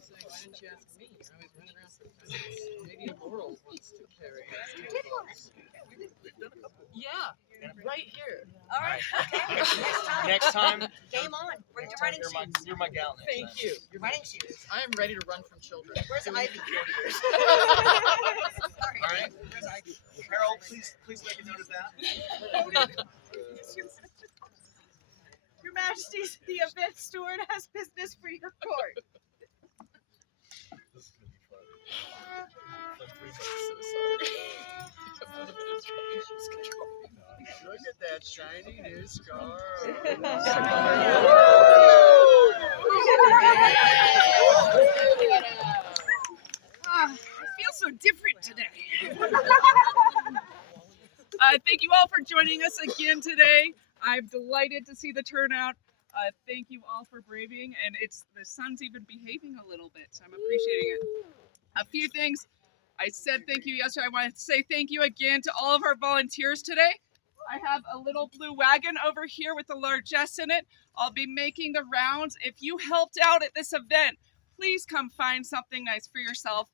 was saying, why didn't you ask me? I was running around for maybe Laurel wants to carry. Yeah, right here. All right. Okay. Next time, Game on. Bring your running shoes. you're my gal next time. Thank you. Your running shoes. I am ready to run from children. Where's Ivy? Sorry. All right. Where's Ivy? Harold, please make a note of that. Your Majesties, the event steward has business for your court. This is gonna be fun. I'm 3 months, so sorry. Look at that shiny new scar. I feel so different today. Thank you all for joining us again today. I'm delighted to see the turnout. Thank you all for braving, and the sun's even behaving a little bit, so I'm appreciating it. A few things. I said thank you yesterday. I want to say thank you again to all of our volunteers today. I have a little blue wagon over here with the largesse in it. I'll be making the rounds. If you helped out at this event, please come find something nice for yourself.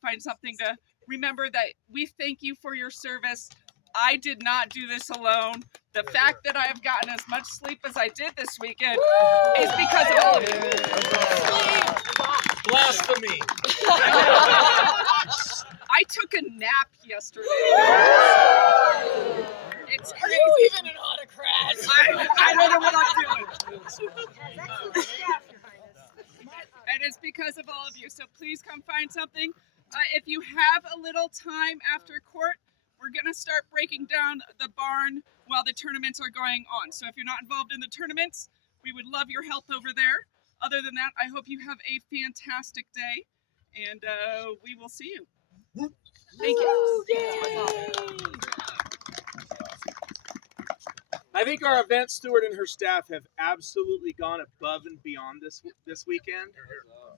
Find something to remember that we thank you for your service. I did not do this alone. The fact that I have gotten as much sleep as I did this weekend is because of all of you. Blasphemy. I took a nap yesterday. It's crazy. Are you even an autocrat? I don't know what I'm doing. And it's because of all of you. So please come find something. If you have a little time after court, we're going to start breaking down the barn while the tournaments are going on. So if you're not involved in the tournaments, we would love your help over there. Other than that, I hope you have a fantastic day, and we will see you. Thank you. I think our event steward and her staff have absolutely gone above and beyond this weekend.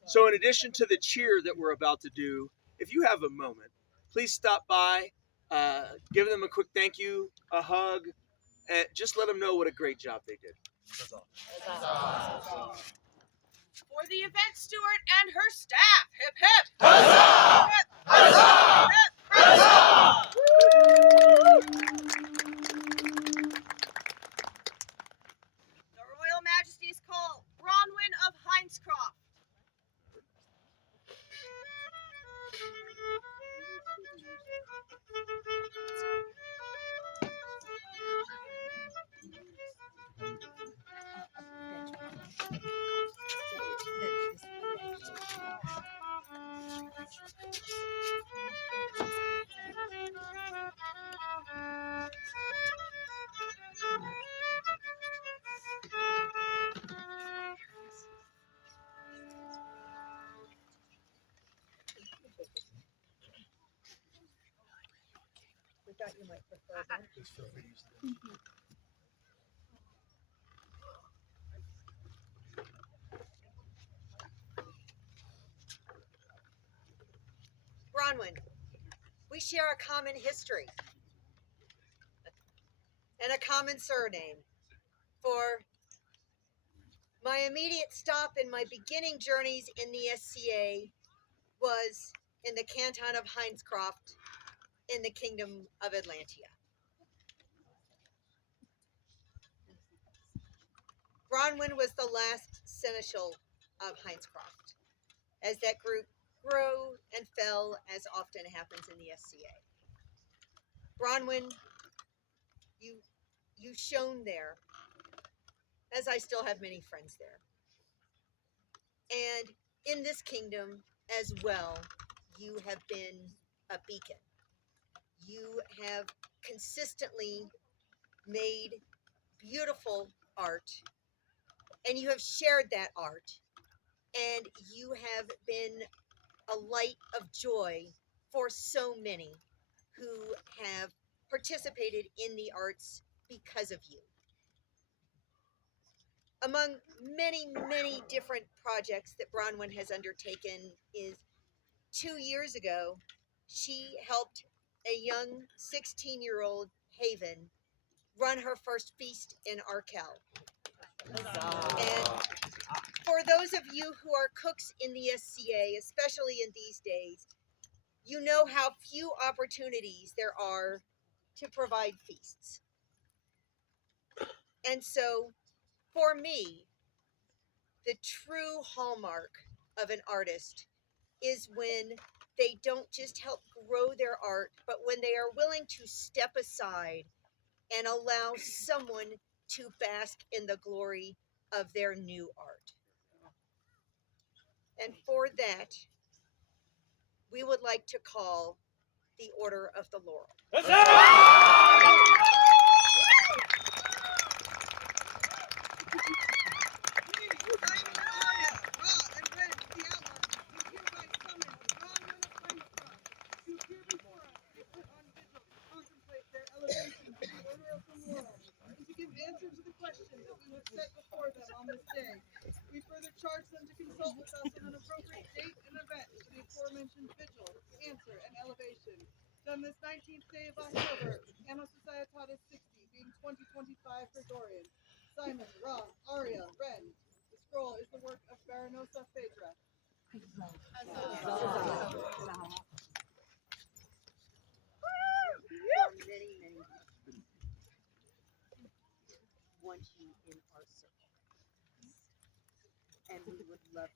So in addition to the cheer that we're about to do, if you have a moment, please stop by, give them a quick thank you, a hug, and just let them know what a great job they did. That's all. For the event steward and her staff. Hip hip. Huzzah! Hip, Huzzah! hip, Huzzah! The Royal Majesty's call Bronwyn of Hinescroft. We thought you might prefer that. Bronwyn, we share a common history and a common surname. For my immediate stop in my beginning journeys in the SCA was in the canton of Hinescroft in the kingdom of Atlantia. Bronwyn was the last seneschal of Hinescroft, as that group grew and fell as often happens in the SCA. Bronwyn, you shone there, as I still have many friends there. And in this kingdom as well, you have been a beacon. You have consistently made beautiful art, and you have shared that art, and you have been a light of joy for so many who have participated in the arts because of you. Among many, many different projects that Bronwyn has undertaken is 2 years ago, she helped a young 16-year-old Haven run her first feast in Arkell. And for those of you who are cooks in the SCA, especially in these days, you know how few opportunities there are to provide feasts. And so, for me, the true hallmark of an artist is when they don't just help grow their art, but when they are willing to step aside and allow someone to bask in the glory of their new art. And for that, we would like to call the Order of the Laurel. Answer to the question that we have set before them on this day. We further charge them to consult with us on an appropriate date and event for the aforementioned vigil, answer, and elevation. Done this 19th day of October, Anno Societatis 60, being 2025 Gregorian. Simon, Ra, Aria, Ren. The scroll is the work of Baranosa Phaedra. Many, many want you in our circle. And we would love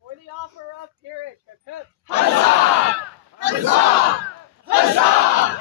For the offer of peerage. Huzzah! Huzzah! Huzzah!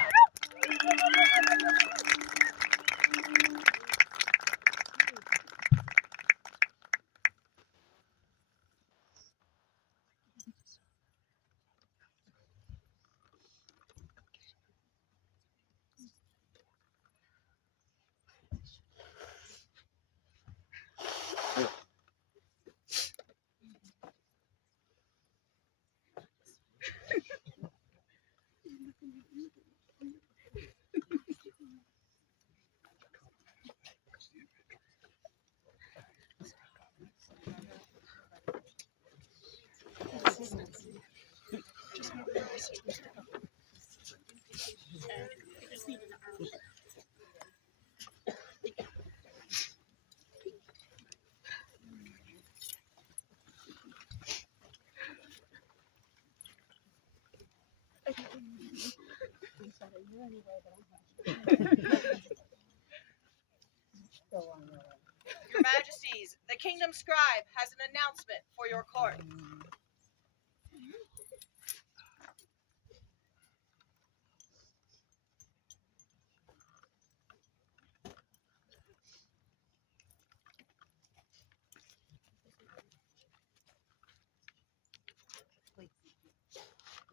Your Majesties, the Kingdom Scribe has an announcement for your court.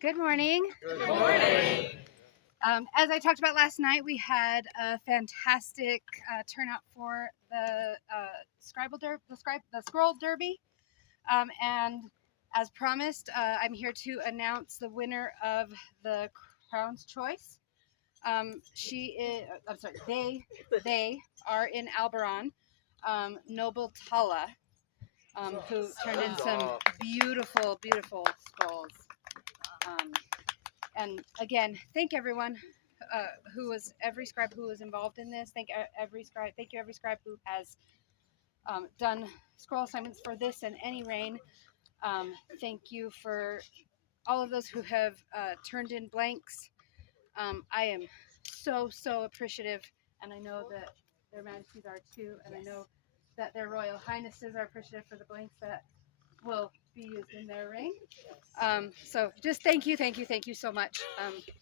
Good morning. Good morning. As I talked about last night, we had a fantastic turnout for the the Scroll Derby, and as promised, I'm here to announce the winner of the Crown's Choice. She is. I'm sorry. They are in Alberon. Noble Tala, who turned in some beautiful, beautiful scrolls. And again, thank everyone every scribe who was involved in this. Thank you every scribe who has done scroll assignments for this and any reign. Thank you for all of those who have turned in blanks. I am so appreciative, and I know that their majesties are too, and I know that their royal highnesses are appreciative for the blanks that will be used in their reign. So just thank you so much.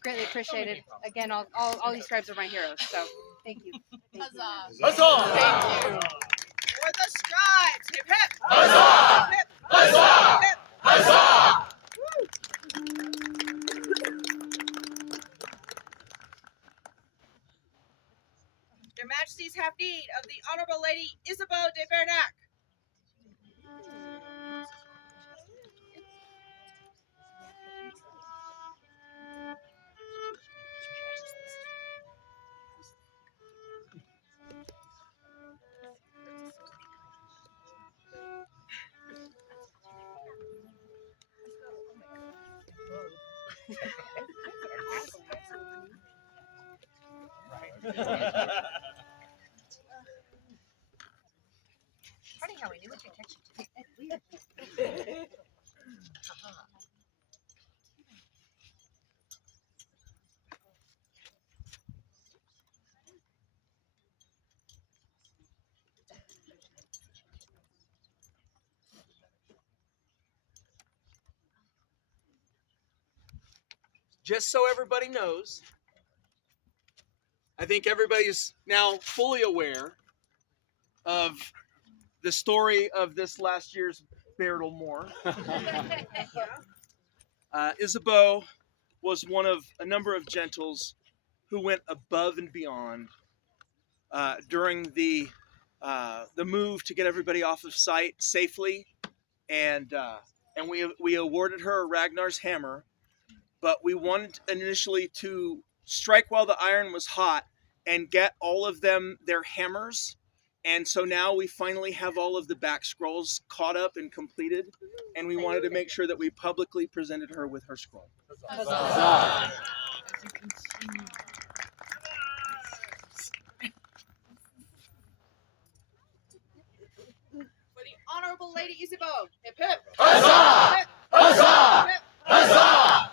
Greatly appreciated. Again, all these scribes are my heroes. So thank you. Huzzah! Huzzah! For the scribes, hip hip! Huzzah! Hip, Huzzah! hip. Huzzah! Your Majesties have need of the Honorable Lady Isabeau de Bernac. Funny how I knew what to catch you to. Just so everybody knows, I think everybody's now fully aware of the story of this last year's Burial Moor. Isabeau was one of a number of gentles who went above and beyond during the move to get everybody off of site safely, and we awarded her a Ragnar's hammer, but we wanted initially to strike while the iron was hot and get all of them their hammers. And so now we finally have all of the back scrolls caught up and completed, and we wanted to make sure that we publicly presented her with her scroll. Huzzah. For the Honorable Lady Isabeau. Hip hip. Huzzah! Hip, Huzzah! hip. Huzzah!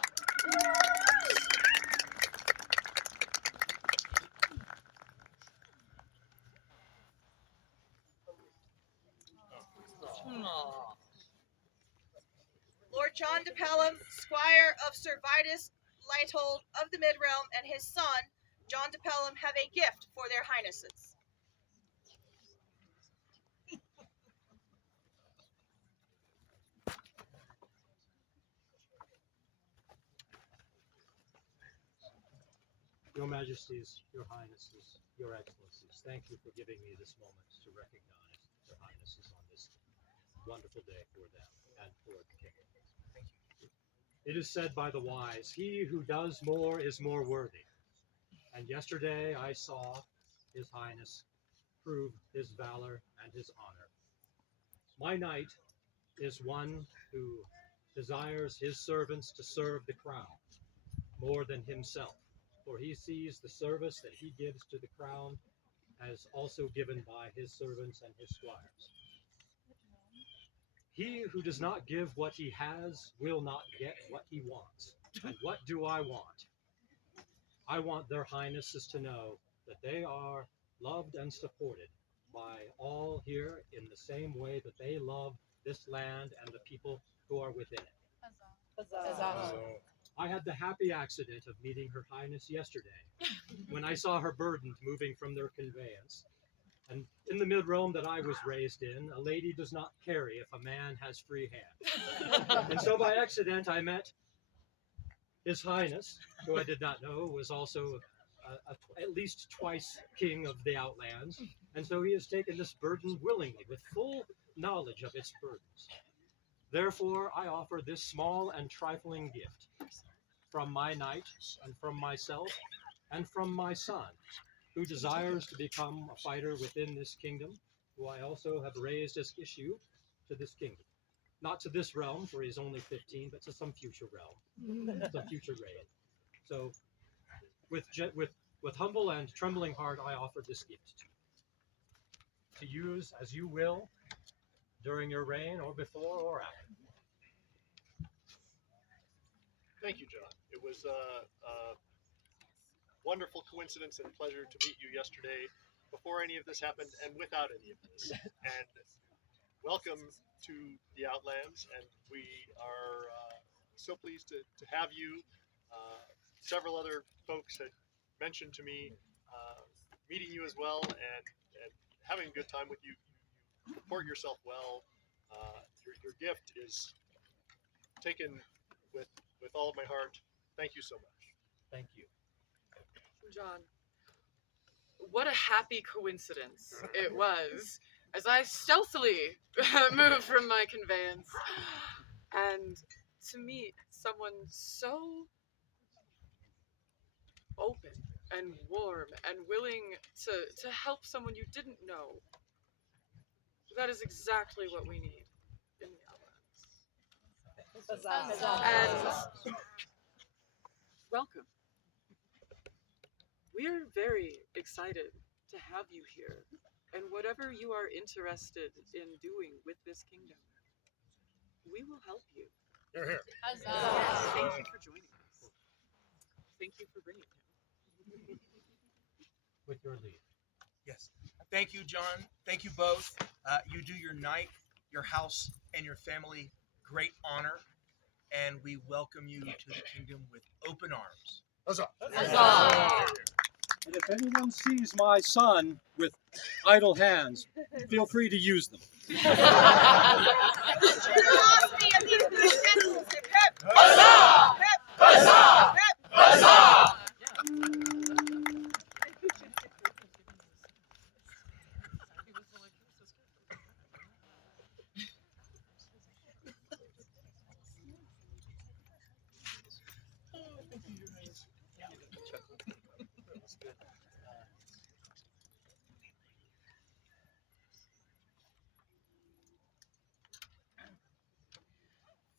Lord John de Pelham, Squire of Sir Vitus Leithold of the Midrealm, and his son, John de Pelham, have a gift for their highnesses. Your Majesties, Your Highnesses, Your Excellencies, thank you for giving me this moment to recognize Their Highnesses on this wonderful day for them and for the King. It is said by the wise, he who does more is more worthy. And yesterday I saw His Highness prove his valor and his honor. My knight is one who desires his servants to serve the crown more than himself, for he sees the service that he gives to the crown as also given by his servants and his squires. He who does not give what he has will not get what he wants. And what do I want? I want their highnesses to know that they are loved and supported by all here in the same way that they love this land and the people who are within it. I had the happy accident of meeting Her Highness yesterday when I saw her burdened moving from their conveyance. And in the mid-realm that I was raised in, a lady does not carry if a man has free hands. And so by accident I met His Highness, who I did not know was also at least twice king of the Outlands. And so he has taken this burden willingly, with full knowledge of its burdens. Therefore, I offer this small and trifling gift from my knight and from myself and from my son, who desires to become a fighter within this kingdom, who I also have raised as issue to this kingdom. Not to this realm, for he's only 15, but to some future realm, some future reign. So, with humble and trembling heart, I offer this gift to use as you will during your reign, or before or after. Thank you, John. It was a wonderful coincidence and pleasure to meet you yesterday before any of this happened and without any of this. And welcome to the Outlands, and we are so pleased to have you. Several other folks had mentioned to me meeting you as well and having a good time with you. You report yourself well. Your gift is taken with all of my heart. Thank you so much. Thank you. John, what a happy coincidence it was as I stealthily moved from my conveyance and to meet someone so open and warm and willing to help someone you didn't know. That is exactly what we need in the Outlands. And welcome. we're very excited to have you here. And whatever you are interested in doing with this kingdom, we will help you. Here, here. Thank you for joining us. Thank you for bringing him. With your leave. Yes. Thank you, John. Thank you both. You do your night, your house, and your family great honor, and we welcome you to the kingdom with open arms. Huzzah. And if anyone sees my son with idle hands, feel free to use them. Generosity of these good vessels. Hip, Huzzah! hip, Huzzah! hip. Huzzah!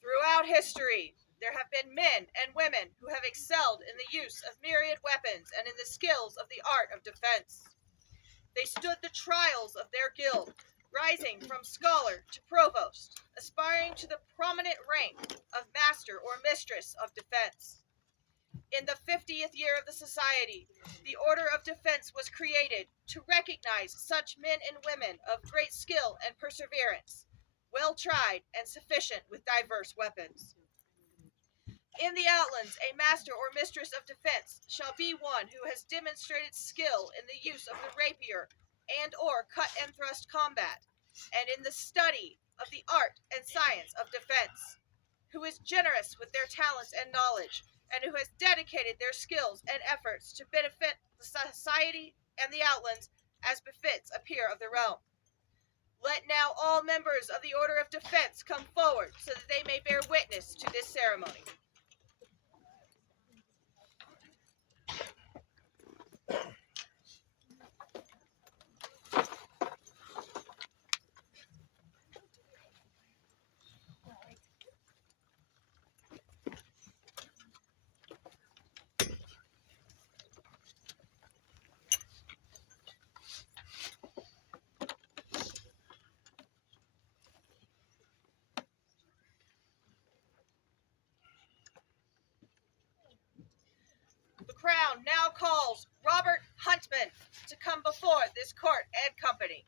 Throughout history, there have been men and women who have excelled in the use of myriad weapons and in the skills of the art of defense. They stood the trials of their guild, rising from scholar to provost, aspiring to the prominent rank of master or mistress of defense. In the 50th year of the society, the Order of Defense was created to recognize such men and women of great skill and perseverance, well tried and sufficient with diverse weapons. In the Outlands, a master or mistress of defense shall be one who has demonstrated skill in the use of the rapier and or cut and thrust combat, and in the study of the art and science of defense, who is generous with their talents and knowledge, and who has dedicated their skills and efforts to benefit the society and the Outlands as befits a peer of the realm. Let now all members of the Order of Defense come forward so that they may bear witness to this ceremony. The Crown now calls Robert Huntman to come before this court and company.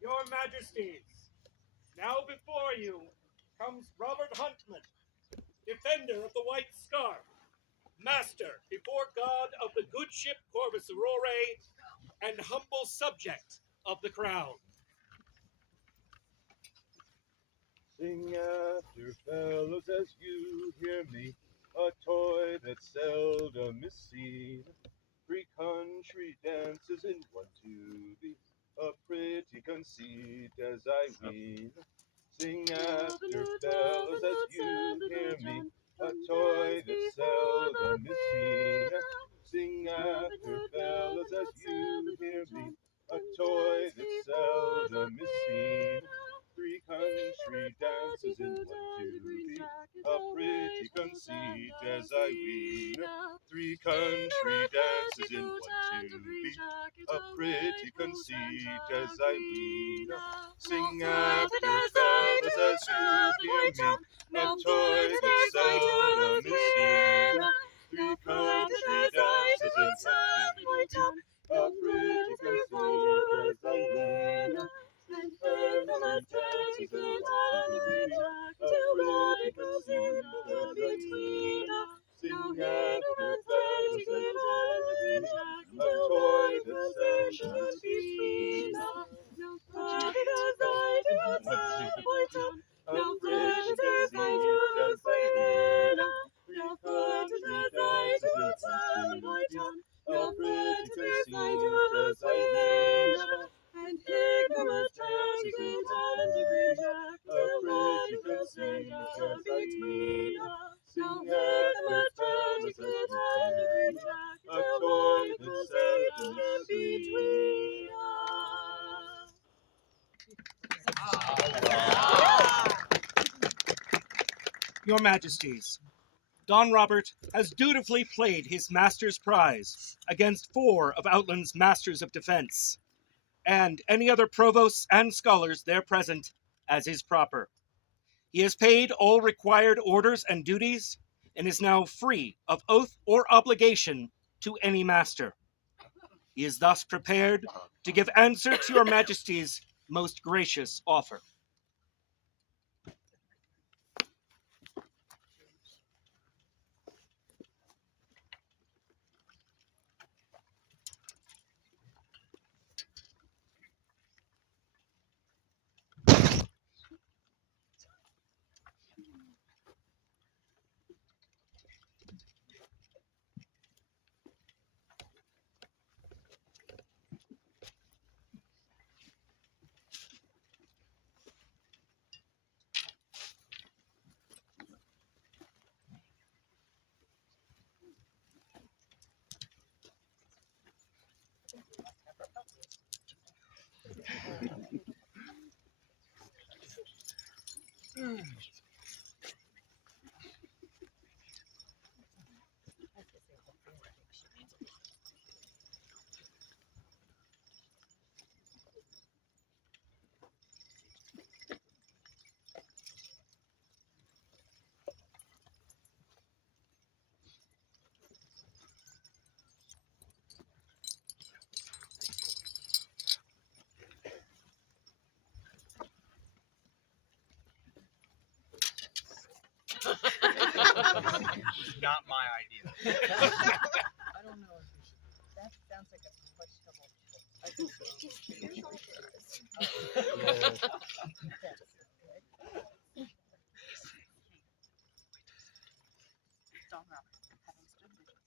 Your Majesties, now before you comes Robert Huntman, defender of the White Scarf, master before God of the good ship Corvus Aurore, and humble subject of the crown. Sing after, fellows, as you hear me, a toy that seldom is seen. 3 country dances in 1 to be, a pretty conceit as I ween. Sing after, fellows, as you hear me, a toy that seldom is seen. Sing after, fellows, as you hear me, a toy that seldom is seen. 3 country dances in 1 to be, a pretty conceit as I ween. 3 country dances in 1 to be, a pretty conceit as I ween. Sing after, fellas, as you hear me, a toy that seldom is seen. 3 country dances in 1 to be, a pretty conceit as I ween. And here from a take it on the bridge, till God comes in between. Sing after, fellas, as you hear me, a toy that seldom is seen. Now private as I do outside my town, now friends as I do outside. Now private as I do outside my town, now friends as I do outside. And here come a taking on the bridge, till God comes in between. Now here come a taking on the bridge, till God comes in between. Your Majesties, Don Robert has dutifully played his master's prize against 4 of Outland's Masters of Defense, and any other provosts and scholars there present, as is proper. He has paid all required orders and duties, and is now free of oath or obligation to any master. He is thus prepared to give answer to your majesty's most gracious offer. Not my idea. I don't know if you should. That sounds like a questionable. I think so. Here's all this. That's good. Don Robert, having stood vigil.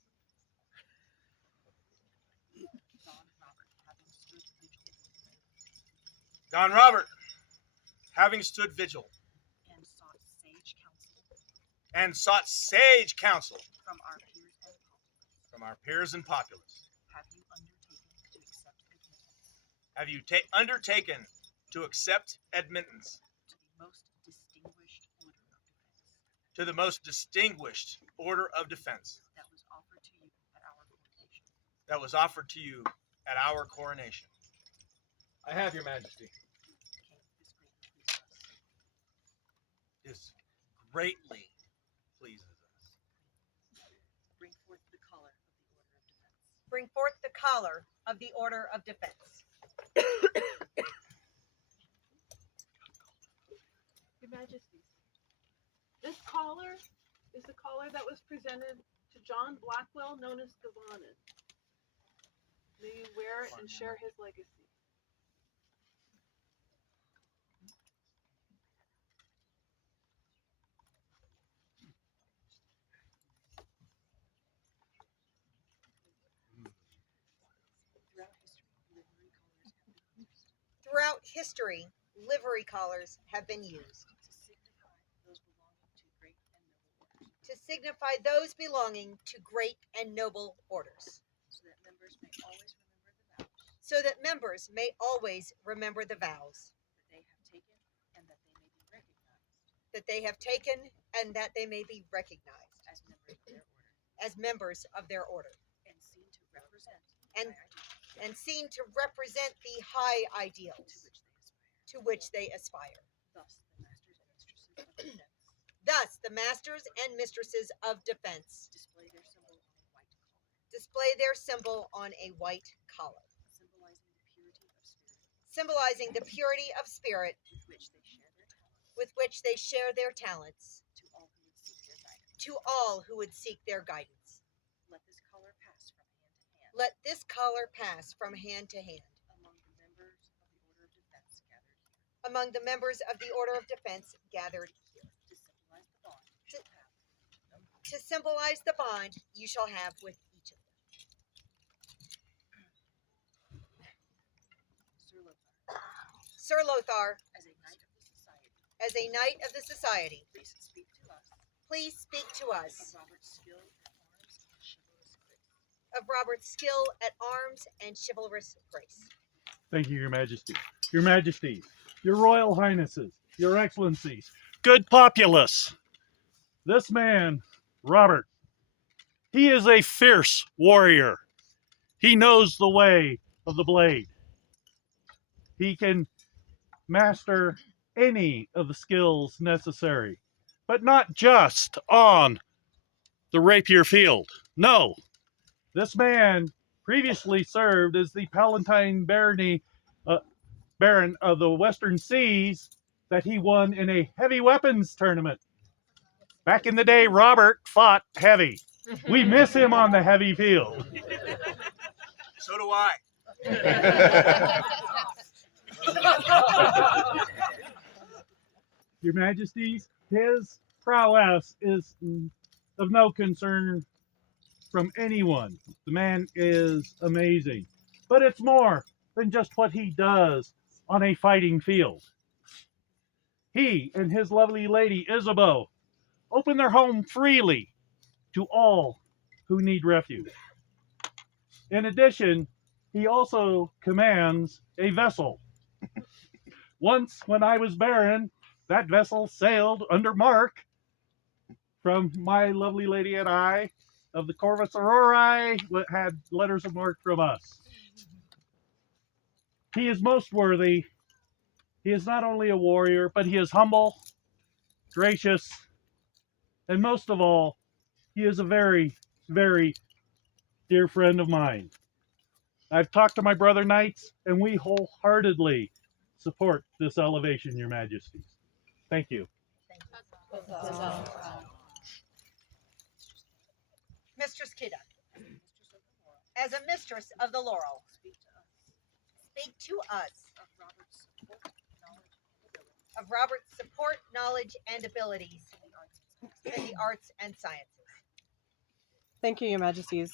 Don Robert, having stood vigil. Don Robert, having stood vigil And sought sage counsel. and sought sage counsel From our peers and populace. from our peers and populace, Have you undertaken to accept admittance have you undertaken to accept admittance to the most distinguished order of defense to the most distinguished order of defense that was offered to you at our coronation? that was offered to you at our coronation? I have, Your Majesty. This greatly pleases us. Bring forth the collar of the order of defense. Bring forth the collar of the Order of Defense. Your Majesties, this collar is the collar that was presented to John Blackwell, known as Gavanin. May you wear it and share his legacy. Throughout history, livery collars have been used to signify those belonging to great and noble orders. to signify those belonging to great and noble orders, So that members may always remember the vows so that members may always remember the vows that they have taken and that they may be recognized as members of their order as members of their order and seen to represent And- high ideals and seen to represent the high ideals to which they aspire. to which they aspire. Thus, the masters and mistresses of defense Thus, the masters and mistresses of defense display their symbol on a white collar, display their symbol on a white collar, symbolizing the purity of spirit with which they share their talents with which they share their talents to all who would seek their guidance. to all who would seek their guidance. Let this collar pass from hand to hand Let this collar pass from hand to hand among the members of the Order of Defense gathered here, among the members of the Order of Defense gathered here, to symbolize the bond you shall have with each of them. Sir Lothar, Sir Lothar, as a knight of the society, please speak to us please speak to us of Robert's skill at arms and chivalrous grace. Thank you, Your Majesty. Your Majesties, Your Royal Highnesses, Your Excellencies, good populace. This man Robert. He is a fierce warrior. He knows the way of the blade. He can master any of the skills necessary, but not just on the rapier field. No, this man previously served as the Palatine Baron of the Western Seas that he won in a heavy weapons tournament. Back in the day, Robert fought heavy. We miss him on the heavy field. So do I. Your Majesties, his prowess is of no concern from anyone. The man is amazing. But it's more than just what he does on a fighting field. He and his lovely lady Isabeau open their home freely to all who need refuge. In addition, he also commands a vessel. Once, when I was Baron, that vessel sailed under mark from my lovely lady and I of the Corvus Aurorae, had letters of marque from us. He is most worthy. He is not only a warrior, but he is humble, gracious, and most of all, he is a very, very dear friend of mine. I've talked to my brother knights, and we wholeheartedly support this elevation, Your Majesties. Thank you. Mistress Kidda, as a mistress of the Laurel, speak to us of Robert's support, knowledge, and abilities in the arts and sciences. Thank you, Your Majesties.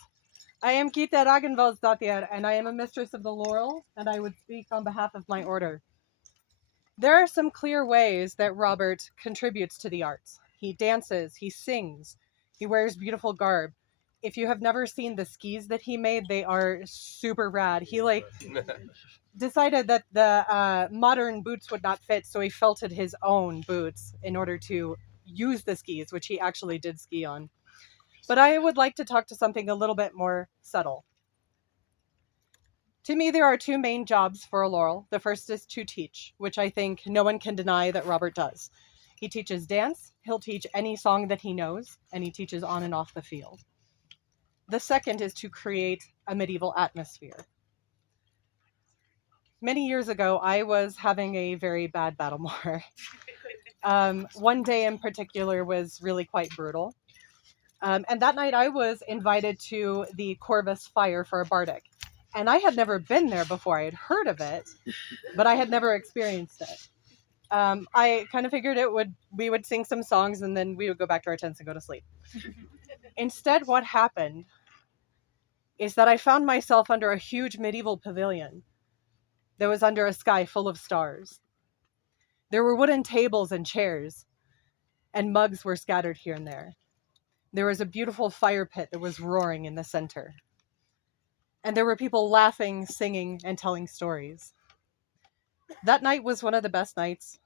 I am Gita Ragnvaldsdottir, and I am a mistress of the Laurel, and I would speak on behalf of my order. There are some clear ways that Robert contributes to the arts. He dances, he sings, he wears beautiful garb. If you have never seen the skis that he made, they are super rad. He decided that the modern boots would not fit, so he felted his own boots in order to use the skis, which he actually did ski on. But I would like to talk to something a little bit more subtle. To me, there are two main jobs for a Laurel. The first is to teach, which I think no one can deny that Robert does. He teaches dance, he'll teach any song that he knows, and he teaches on and off the field. The second is to create a medieval atmosphere. Many years ago, I was having a very bad battle more. One day in particular was really quite brutal. And that night I was invited to the Corvus Fire for a bardic. And I had never been there before. I had heard of it, but I had never experienced it. I kind of figured we would sing some songs and then we would go back to our tents and go to sleep. Instead, what happened is that I found myself under a huge medieval pavilion that was under a sky full of stars. There were wooden tables and chairs, and mugs were scattered here and there. There was a beautiful fire pit that was roaring in the center. And there were people laughing, singing, and telling stories. That night was one of the best nights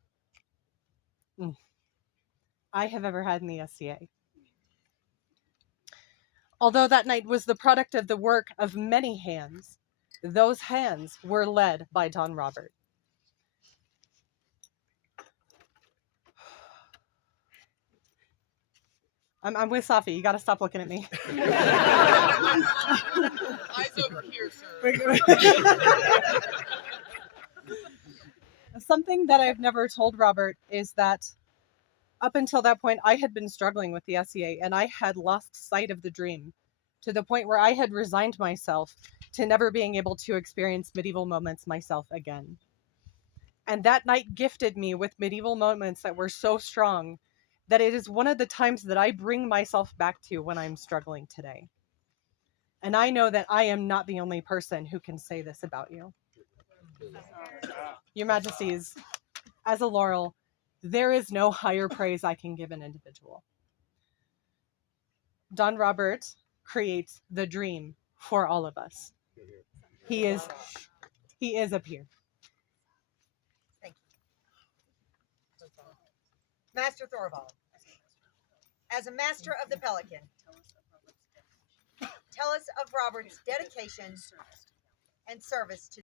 I have ever had in the SCA. Although that night was the product of the work of many hands, those hands were led by Don Robert. I'm with Safi. You got to stop looking at me. Eyes over here, sir. Something that I've never told Robert is that up until that point, I had been struggling with the SEA, and I had lost sight of the dream to the point where I had resigned myself to never being able to experience medieval moments myself again. And that night gifted me with medieval moments that were so strong that it is one of the times that I bring myself back to when I'm struggling today. And I know that I am not the only person who can say this about you. Your Majesties, as a Laurel, there is no higher praise I can give an individual. Don Robert creates the dream for all of us. He is a peer. Thank you. Master Thorvald, As a master of the Pelican, tell us of Robert's dedication and service to